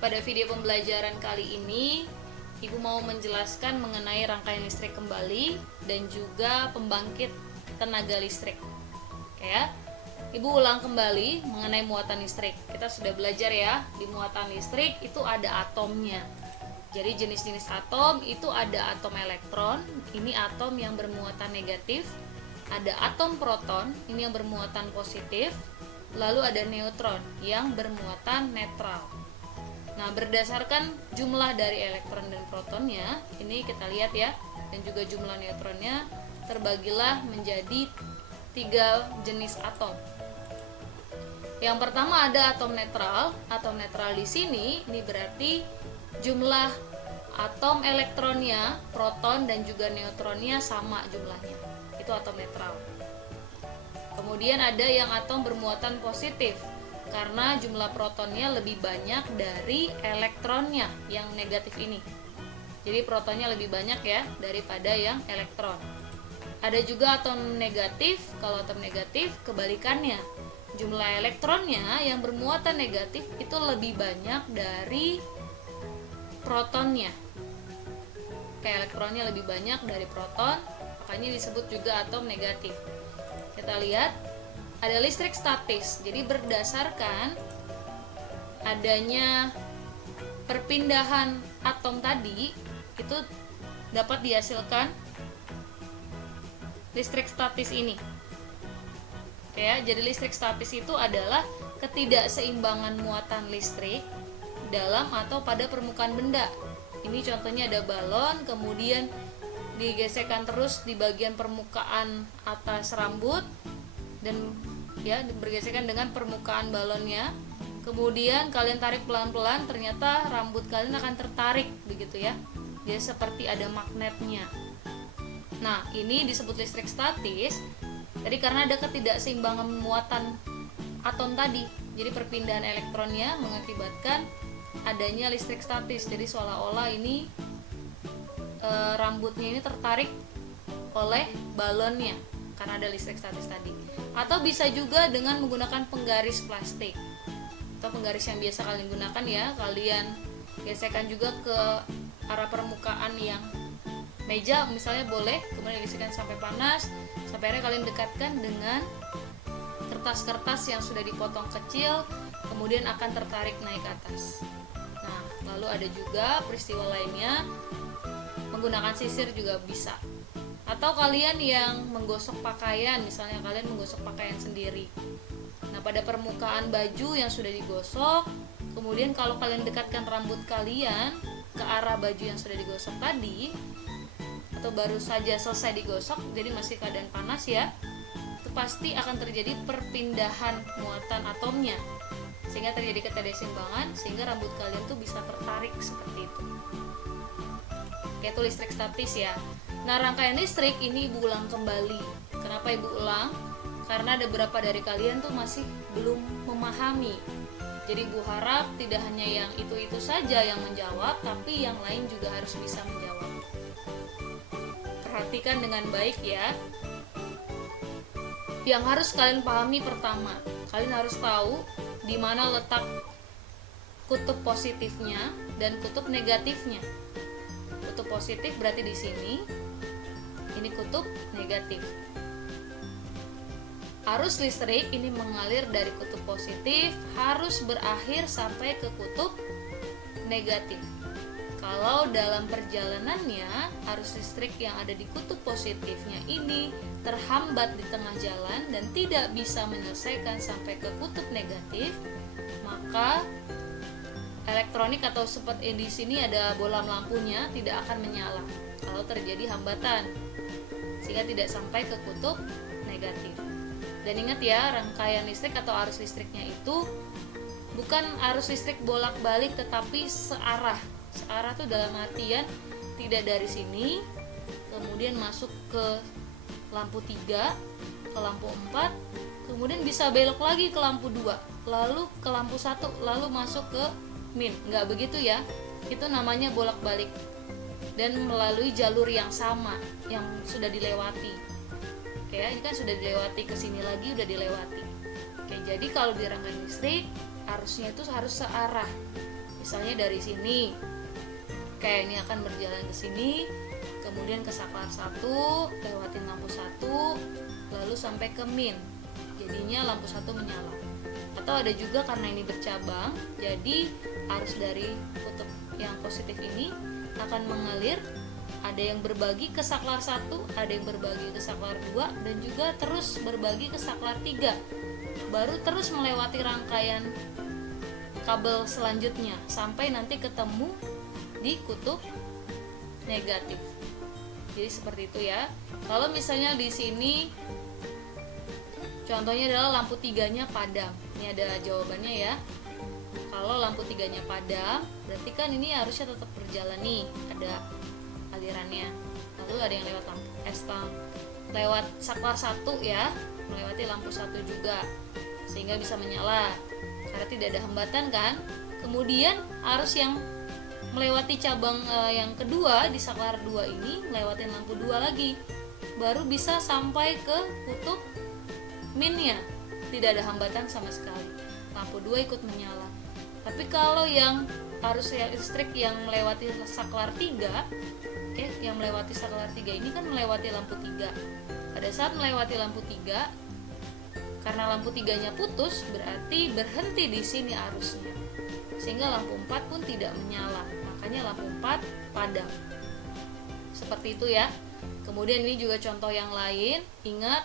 Pada video pembelajaran kali ini, Ibu mau menjelaskan mengenai rangkaian listrik kembali dan juga pembangkit tenaga listrik. Oke ya. Ibu ulang kembali mengenai muatan listrik. Kita sudah belajar ya, di muatan listrik itu ada atomnya. Jadi jenis-jenis atom itu ada atom elektron, ini atom yang bermuatan negatif. Ada atom proton, ini yang bermuatan positif. Lalu ada neutron yang bermuatan netral. Nah, berdasarkan jumlah dari elektron dan protonnya, ini kita lihat ya, dan juga jumlah neutronnya, terbagilah menjadi 3 jenis atom. Yang pertama ada atom netral. Atom netral di sini, ini berarti jumlah atom elektronnya, proton dan juga neutronnya sama jumlahnya. Itu atom netral. Kemudian ada yang atom bermuatan positif, karena jumlah protonnya lebih banyak dari elektronnya yang negatif ini. Jadi protonnya lebih banyak ya daripada yang elektron. Ada juga atom negatif. Kalau atom negatif kebalikannya, jumlah elektronnya yang bermuatan negatif itu lebih banyak dari protonnya. Kayak elektronnya lebih banyak dari proton, makanya disebut juga atom negatif. Kita lihat ada listrik statis. Jadi berdasarkan adanya perpindahan atom tadi, itu dapat dihasilkan listrik statis ini. Oke ya, jadi listrik statis itu adalah ketidakseimbangan muatan listrik dalam atau pada permukaan benda. Ini contohnya ada balon, kemudian digesekkan terus di bagian permukaan atas rambut dan ya bergesekan dengan permukaan balonnya. Kemudian kalian tarik pelan-pelan, ternyata rambut kalian akan tertarik begitu ya. Jadi seperti ada magnetnya. Nah, ini disebut listrik statis. Tadi karena ada ketidakseimbangan muatan atom tadi. Jadi perpindahan elektronnya mengakibatkan adanya listrik statis. Jadi seolah-olah ini rambutnya ini tertarik oleh balonnya karena ada listrik statis tadi. Atau bisa juga dengan menggunakan penggaris plastik atau penggaris yang biasa kalian gunakan ya, kalian gesekkan juga ke arah permukaan yang meja misalnya boleh, kemudian gesekkan sampai panas, sampai akhirnya kalian dekatkan dengan kertas-kertas yang sudah dipotong kecil, kemudian akan tertarik naik ke atas. Nah, lalu ada juga peristiwa lainnya, menggunakan sisir juga bisa. Atau kalian yang menggosok pakaian, misalnya kalian menggosok pakaian sendiri. Nah, pada permukaan baju yang sudah digosok, kemudian kalau kalian dekatkan rambut kalian ke arah baju yang sudah digosok tadi, atau baru saja selesai digosok, jadi masih keadaan panas ya, itu pasti akan terjadi perpindahan muatan atomnya, sehingga terjadi ketidakseimbangan, sehingga rambut kalian tuh bisa tertarik seperti itu. Yaitu listrik statis ya. Nah, rangkaian listrik ini Ibu ulang kembali. Kenapa Ibu ulang? Karena ada beberapa dari kalian tuh masih belum memahami. Jadi Ibu harap tidak hanya yang itu-itu saja yang menjawab, tapi yang lain juga harus bisa menjawab. Perhatikan dengan baik ya. Yang harus kalian pahami pertama, kalian harus tahu di mana letak kutub positifnya dan kutub negatifnya. Kutub positif berarti di sini. Ini kutub negatif. Arus listrik ini mengalir dari kutub positif harus berakhir sampai ke kutub negatif. Kalau dalam perjalanannya arus listrik yang ada di kutub positifnya ini terhambat di tengah jalan dan tidak bisa menyelesaikan sampai ke kutub negatif, maka elektronik atau seperti di sini ada bola lampunya tidak akan menyala kalau terjadi hambatan, sehingga tidak sampai ke kutub negatif. Dan ingat ya, rangkaian listrik atau arus listriknya itu bukan arus listrik bolak-balik tetapi searah. Searah tuh dalam artian tidak dari sini kemudian masuk ke lampu 3, ke lampu 4, kemudian bisa belok lagi ke lampu 2, lalu ke lampu 1, lalu masuk ke min. Nggak begitu ya. Itu namanya bolak-balik dan melalui jalur yang sama yang sudah dilewati. Oke ya, ini kan sudah dilewati, ke sini lagi udah dilewati. Oke, jadi kalau di rangkaian listrik arusnya itu harus searah. Misalnya dari sini, kayak ini akan berjalan ke sini, kemudian ke saklar 1, lewatin lampu 1, lalu sampai ke min. Jadinya lampu 1 menyala. Atau ada juga karena ini bercabang, jadi arus dari kutub yang positif ini akan mengalir, ada yang berbagi ke saklar 1, ada yang berbagi ke saklar 2, dan juga terus berbagi ke saklar 3. Baru terus melewati rangkaian kabel selanjutnya sampai nanti ketemu di kutub negatif. Jadi seperti itu ya. Kalau misalnya di sini contohnya adalah lampu 3-nya padam. Ini ada jawabannya ya. Kalau lampu 3-nya padam, berarti kan ini harusnya tetap berjalan nih, ada alirannya. Lalu ada yang lewat lampu lewat saklar 1 ya, melewati lampu 1 juga, sehingga bisa menyala karena tidak ada hambatan kan. Kemudian arus yang melewati cabang yang kedua di saklar 2 ini melewati lampu 2 lagi, baru bisa sampai ke kutub minnya, tidak ada hambatan sama sekali, lampu 2 ikut menyala. Tapi kalau yang arus listrik yang melewati saklar 3, yang melewati saklar 3 ini kan melewati lampu 3. Pada saat melewati lampu 3, karena lampu 3-nya putus, berarti berhenti di sini arusnya, sehingga lampu 4 pun tidak menyala, makanya lampu 4 padam. Seperti itu ya. Kemudian ini juga contoh yang lain. Ingat,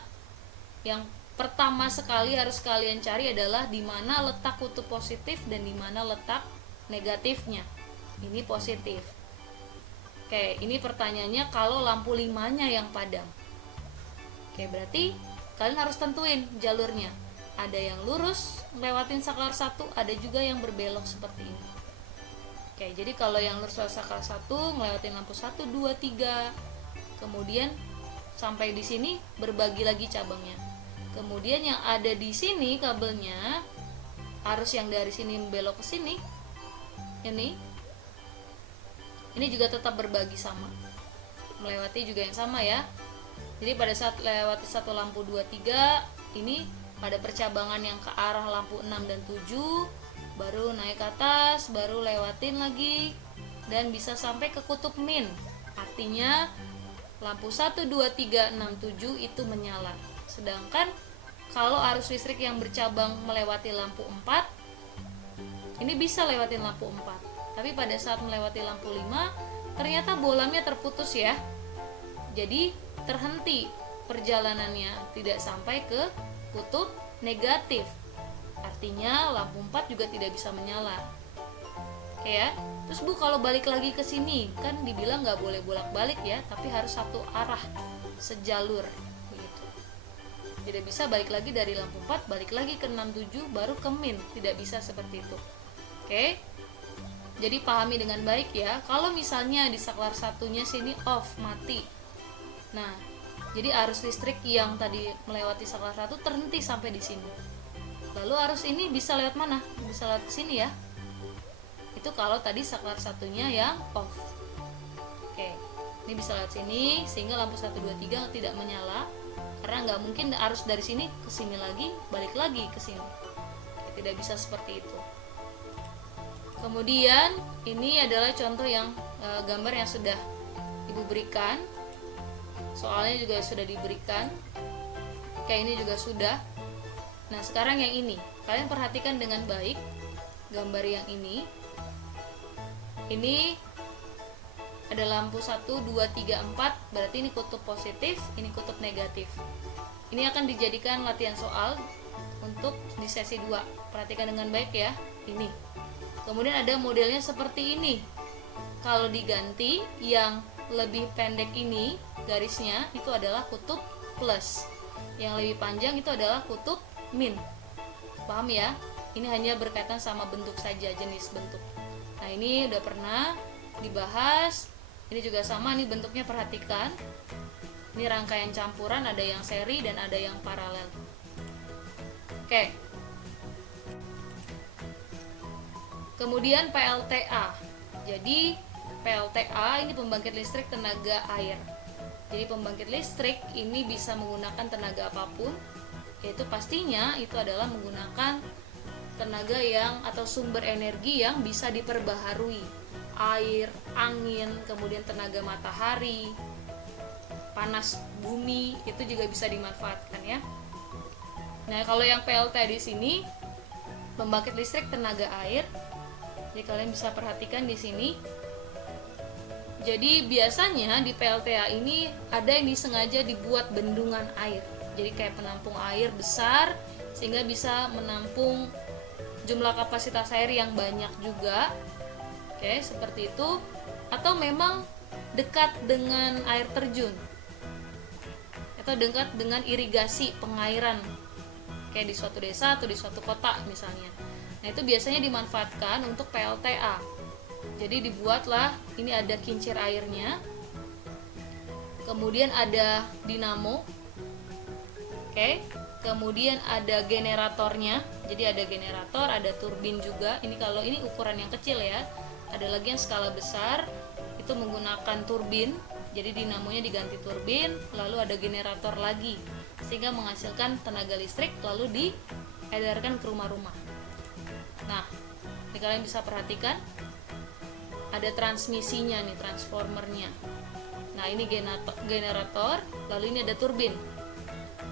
yang pertama sekali harus kalian cari adalah di mana letak kutub positif dan di mana letak negatifnya. Ini positif. Oke, ini pertanyaannya kalau lampu 5-nya yang padam. Oke, berarti kalian harus tentuin jalurnya. Ada yang lurus lewatin saklar 1, ada juga yang berbelok seperti ini. Oke, jadi kalau yang lurus lewat saklar 1 ngelewatin lampu 1, 2, 3. Kemudian sampai di sini berbagi lagi cabangnya. Kemudian yang ada di sini kabelnya, arus yang dari sini belok ke sini, ini juga tetap berbagi sama, melewati juga yang sama ya. Jadi pada saat lewati satu lampu 2, 3, ini pada percabangan yang ke arah lampu 6 dan 7, baru naik ke atas, baru lewatin lagi, dan bisa sampai ke kutub min. Artinya lampu 1, 2, 3, 6, 7 itu menyala. Sedangkan kalau arus listrik yang bercabang melewati lampu 4, ini bisa lewatin lampu 4. Tapi pada saat melewati lampu 5, ternyata bolamnya terputus ya. Jadi terhenti perjalanannya, tidak sampai ke kutub negatif. Artinya lampu 4 juga tidak bisa menyala. Oke ya. Terus Bu, kalau balik lagi ke sini, kan dibilang nggak boleh bolak-balik ya, tapi harus satu arah, sejalur. Tidak bisa balik lagi dari lampu 4 balik lagi ke 67 baru ke min, tidak bisa seperti itu. Oke, jadi pahami dengan baik ya. Kalau misalnya di saklar satunya sini off, mati, nah jadi arus listrik yang tadi melewati saklar 1 terhenti sampai di sini. Lalu arus ini bisa lewat mana? Bisa lewat ke sini ya. Itu kalau tadi saklar satunya yang off. Oke, ini bisa lewat sini sehingga lampu 1, 2, 3 tidak menyala. Karena nggak mungkin arus dari sini ke sini lagi, balik lagi ke sini. Tidak bisa seperti itu. Kemudian ini adalah contoh yang gambar yang sudah Ibu berikan. Soalnya juga sudah diberikan. Kayak ini juga sudah. Nah, sekarang yang ini. Kalian perhatikan dengan baik gambar yang ini. Ini ada lampu 1, 2, 3, 4, berarti ini kutub positif, ini kutub negatif. Ini akan dijadikan latihan soal untuk di sesi 2. Perhatikan dengan baik ya, ini. Kemudian ada modelnya seperti ini. Kalau diganti, yang lebih pendek ini, garisnya, itu adalah kutub plus. Yang lebih panjang itu adalah kutub min. Paham ya? Ini hanya berkaitan sama bentuk saja, jenis bentuk. Nah, ini udah pernah dibahas. Ini juga sama, nih bentuknya perhatikan. Ini rangkaian campuran, ada yang seri dan ada yang paralel. Oke. Kemudian PLTA. Jadi PLTA ini pembangkit listrik tenaga air. Jadi pembangkit listrik ini bisa menggunakan tenaga apapun, yaitu pastinya itu adalah menggunakan tenaga yang atau sumber energi yang bisa diperbaharui. Air, angin, kemudian tenaga matahari, panas bumi itu juga bisa dimanfaatkan ya. Nah, kalau yang PLT di sini pembangkit listrik tenaga air. Jadi kalian bisa perhatikan di sini. Jadi biasanya di PLTA ini ada yang disengaja dibuat bendungan air. Jadi kayak penampung air besar sehingga bisa menampung jumlah kapasitas air yang banyak juga. Oke, seperti itu. Atau memang dekat dengan air terjun. Atau dekat dengan irigasi pengairan. Kayak di suatu desa atau di suatu kota misalnya. Nah, itu biasanya dimanfaatkan untuk PLTA. Jadi dibuatlah, ini ada kincir airnya, kemudian ada dinamo, oke, kemudian ada generatornya. Jadi ada generator, ada turbin juga. Ini kalau ini ukuran yang kecil ya. Ada lagi yang skala besar, itu menggunakan turbin. Jadi dinamonya diganti turbin, lalu ada generator lagi, sehingga menghasilkan tenaga listrik lalu diedarkan ke rumah-rumah. Nah, ini kalian bisa perhatikan. Ada transmisinya nih, transformernya. Nah, ini generator, lalu ini ada turbin.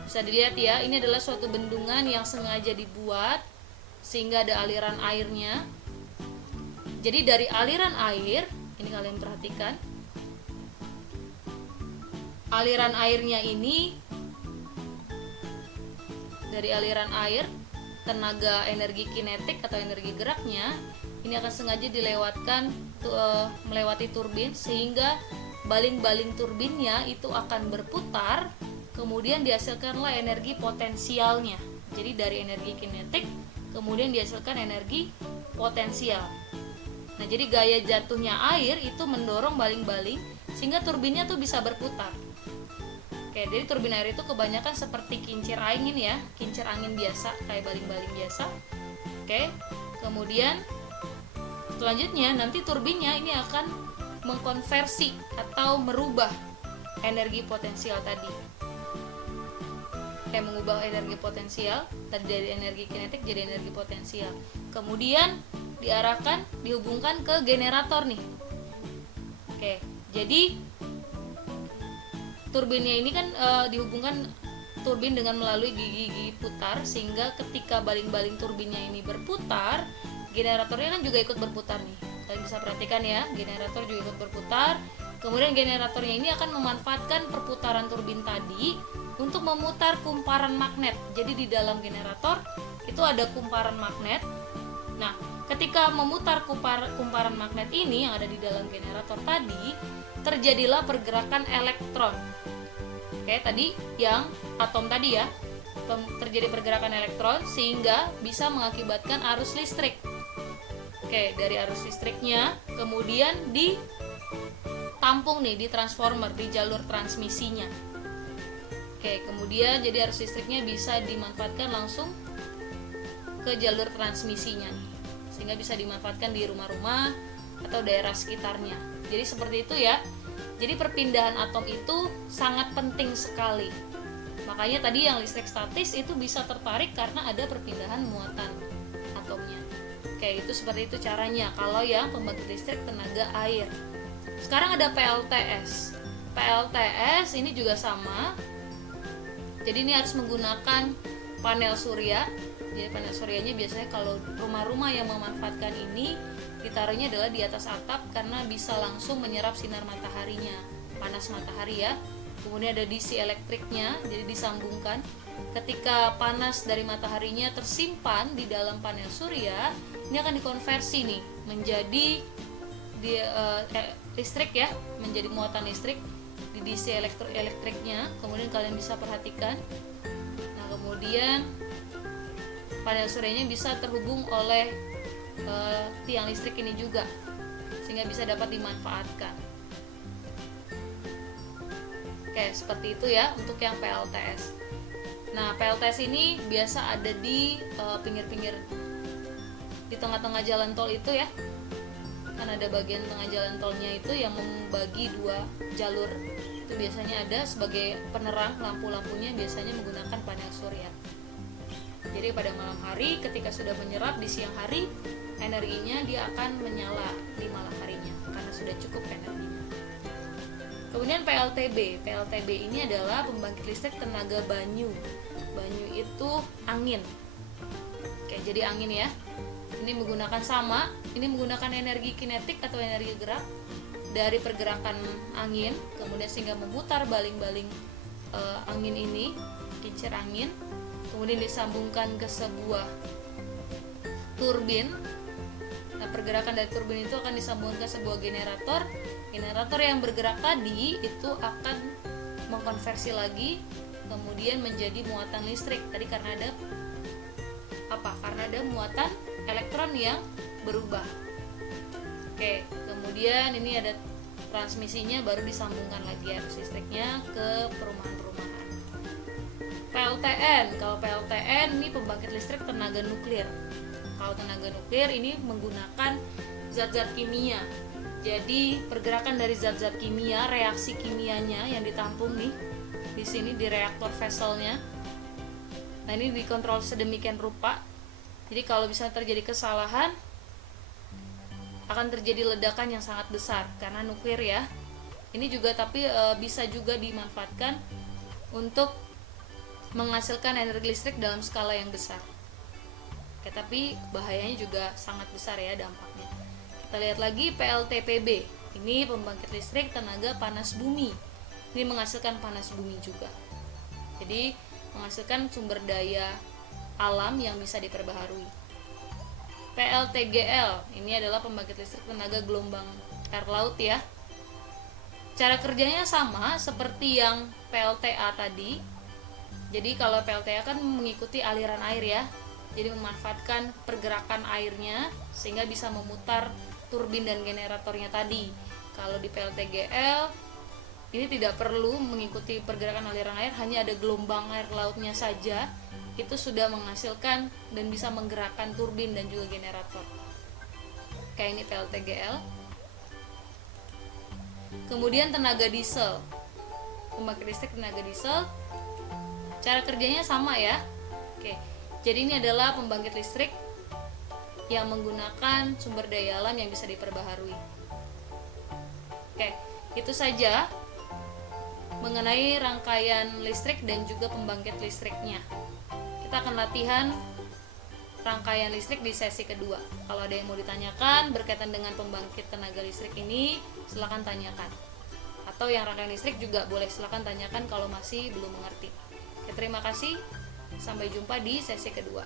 Bisa dilihat ya, ini adalah suatu bendungan yang sengaja dibuat sehingga ada aliran airnya. Jadi dari aliran air, ini kalian perhatikan. Aliran airnya ini, dari aliran air, tenaga energi kinetik atau energi geraknya ini akan sengaja dilewatkan melewati turbin sehingga baling-baling turbinnya itu akan berputar, kemudian dihasilkanlah energi potensialnya. Jadi dari energi kinetik kemudian dihasilkan energi potensial. Nah, jadi gaya jatuhnya air itu mendorong baling-baling sehingga turbinnya tuh bisa berputar. Oke, jadi turbin air itu kebanyakan seperti kincir angin ya, kincir angin biasa kayak baling-baling biasa. Oke, kemudian selanjutnya nanti turbinnya ini akan mengkonversi atau merubah energi potensial tadi. Kayak mengubah energi potensial tadi dari energi kinetik jadi energi potensial. Kemudian diarahkan, dihubungkan ke generator nih. Oke, jadi turbinnya ini kan dihubungkan turbin dengan melalui gigi-gigi putar sehingga ketika baling-baling turbinnya ini berputar, generatornya kan juga ikut berputar nih. Kalian bisa perhatikan ya, generator juga ikut berputar. Kemudian generatornya ini akan memanfaatkan perputaran turbin tadi untuk memutar kumparan magnet. Jadi di dalam generator itu ada kumparan magnet. Nah, ketika memutar kumparan magnet ini yang ada di dalam generator tadi, terjadilah pergerakan elektron. Oke, tadi yang atom tadi ya, terjadi pergerakan elektron sehingga bisa mengakibatkan arus listrik. Oke, dari arus listriknya kemudian ditampung nih di transformer, di jalur transmisinya. Oke, kemudian jadi arus listriknya bisa dimanfaatkan langsung ke jalur transmisinya nih, sehingga bisa dimanfaatkan di rumah-rumah atau daerah sekitarnya. Jadi seperti itu ya. Jadi perpindahan atom itu sangat penting sekali. Makanya tadi yang listrik statis itu bisa tertarik karena ada perpindahan muatan atomnya. Oke, itu seperti itu caranya kalau yang pembangkit listrik tenaga air. Sekarang ada PLTS. PLTS ini juga sama. Jadi ini harus menggunakan panel surya. Jadi panel suryanya biasanya kalau rumah-rumah yang memanfaatkan ini ditaruhnya adalah di atas atap karena bisa langsung menyerap sinar mataharinya, panas matahari ya. Kemudian ada DC elektriknya, jadi disambungkan. Ketika panas dari mataharinya tersimpan di dalam panel surya, ini akan dikonversi nih menjadi listrik ya, menjadi muatan listrik di DC elektriknya. Kemudian kalian bisa perhatikan. Nah, kemudian panel suryanya bisa terhubung oleh tiang listrik ini juga sehingga bisa dapat dimanfaatkan. Oke, seperti itu ya untuk yang PLTS. Nah, PLTS ini biasa ada di pinggir-pinggir di tengah-tengah jalan tol itu ya. Kan ada bagian tengah jalan tolnya itu yang membagi dua jalur. Itu biasanya ada sebagai penerang, lampu-lampunya biasanya menggunakan panel surya. Jadi pada malam hari ketika sudah menyerap di siang hari, energinya dia akan menyala di malam harinya karena sudah cukup energinya. Kemudian PLTB. PLTB ini adalah pembangkit listrik tenaga banyu. Banyu itu angin. Oke, jadi angin ya. Ini menggunakan ini menggunakan energi kinetik atau energi gerak dari pergerakan angin, kemudian sehingga memutar baling-baling angin ini, kincir angin, kemudian disambungkan ke sebuah turbin. Nah, pergerakan dari turbin itu akan disambungkan ke sebuah generator. Generator yang bergerak tadi itu akan mengkonversi lagi kemudian menjadi muatan listrik. Tadi karena ada karena ada muatan elektron yang berubah. Oke, kemudian ini ada transmisinya, baru disambungkan lagi arus listriknya ke perumahan-perumahan. PLTN. Kalau PLTN ini pembangkit listrik tenaga nuklir. Kalau tenaga nuklir ini menggunakan zat-zat kimia. Jadi pergerakan dari zat-zat kimia, reaksi kimianya yang ditampung nih di sini di reaktor vesselnya. Nah, ini dikontrol sedemikian rupa. Jadi kalau misalnya terjadi kesalahan, akan terjadi ledakan yang sangat besar karena nuklir ya. Ini juga tapi bisa juga dimanfaatkan untuk menghasilkan energi listrik dalam skala yang besar. Oke, tapi bahayanya juga sangat besar ya dampaknya. Kita lihat lagi PLTPB. Ini pembangkit listrik tenaga panas bumi. Ini menghasilkan panas bumi juga. Jadi menghasilkan sumber daya alam yang bisa diperbaharui. PLTGL. Ini adalah pembangkit listrik tenaga gelombang air laut ya. Cara kerjanya sama seperti yang PLTA tadi. Jadi kalau PLTA kan mengikuti aliran air ya. Jadi memanfaatkan pergerakan airnya sehingga bisa memutar turbin dan generatornya tadi. Kalau di PLTGL ini tidak perlu mengikuti pergerakan aliran air, hanya ada gelombang air lautnya saja, itu sudah menghasilkan dan bisa menggerakkan turbin dan juga generator. Kayak ini PLTGL. Kemudian tenaga diesel. Pembangkit listrik tenaga diesel. Cara kerjanya sama ya. Oke. Jadi ini adalah pembangkit listrik yang menggunakan sumber daya alam yang bisa diperbaharui. Oke, itu saja mengenai rangkaian listrik dan juga pembangkit listriknya. Kita akan latihan rangkaian listrik di sesi kedua. Kalau ada yang mau ditanyakan berkaitan dengan pembangkit tenaga listrik ini, silakan tanyakan. Atau yang rangkaian listrik juga boleh silakan tanyakan kalau masih belum mengerti. Oke, terima kasih. Sampai jumpa di sesi kedua.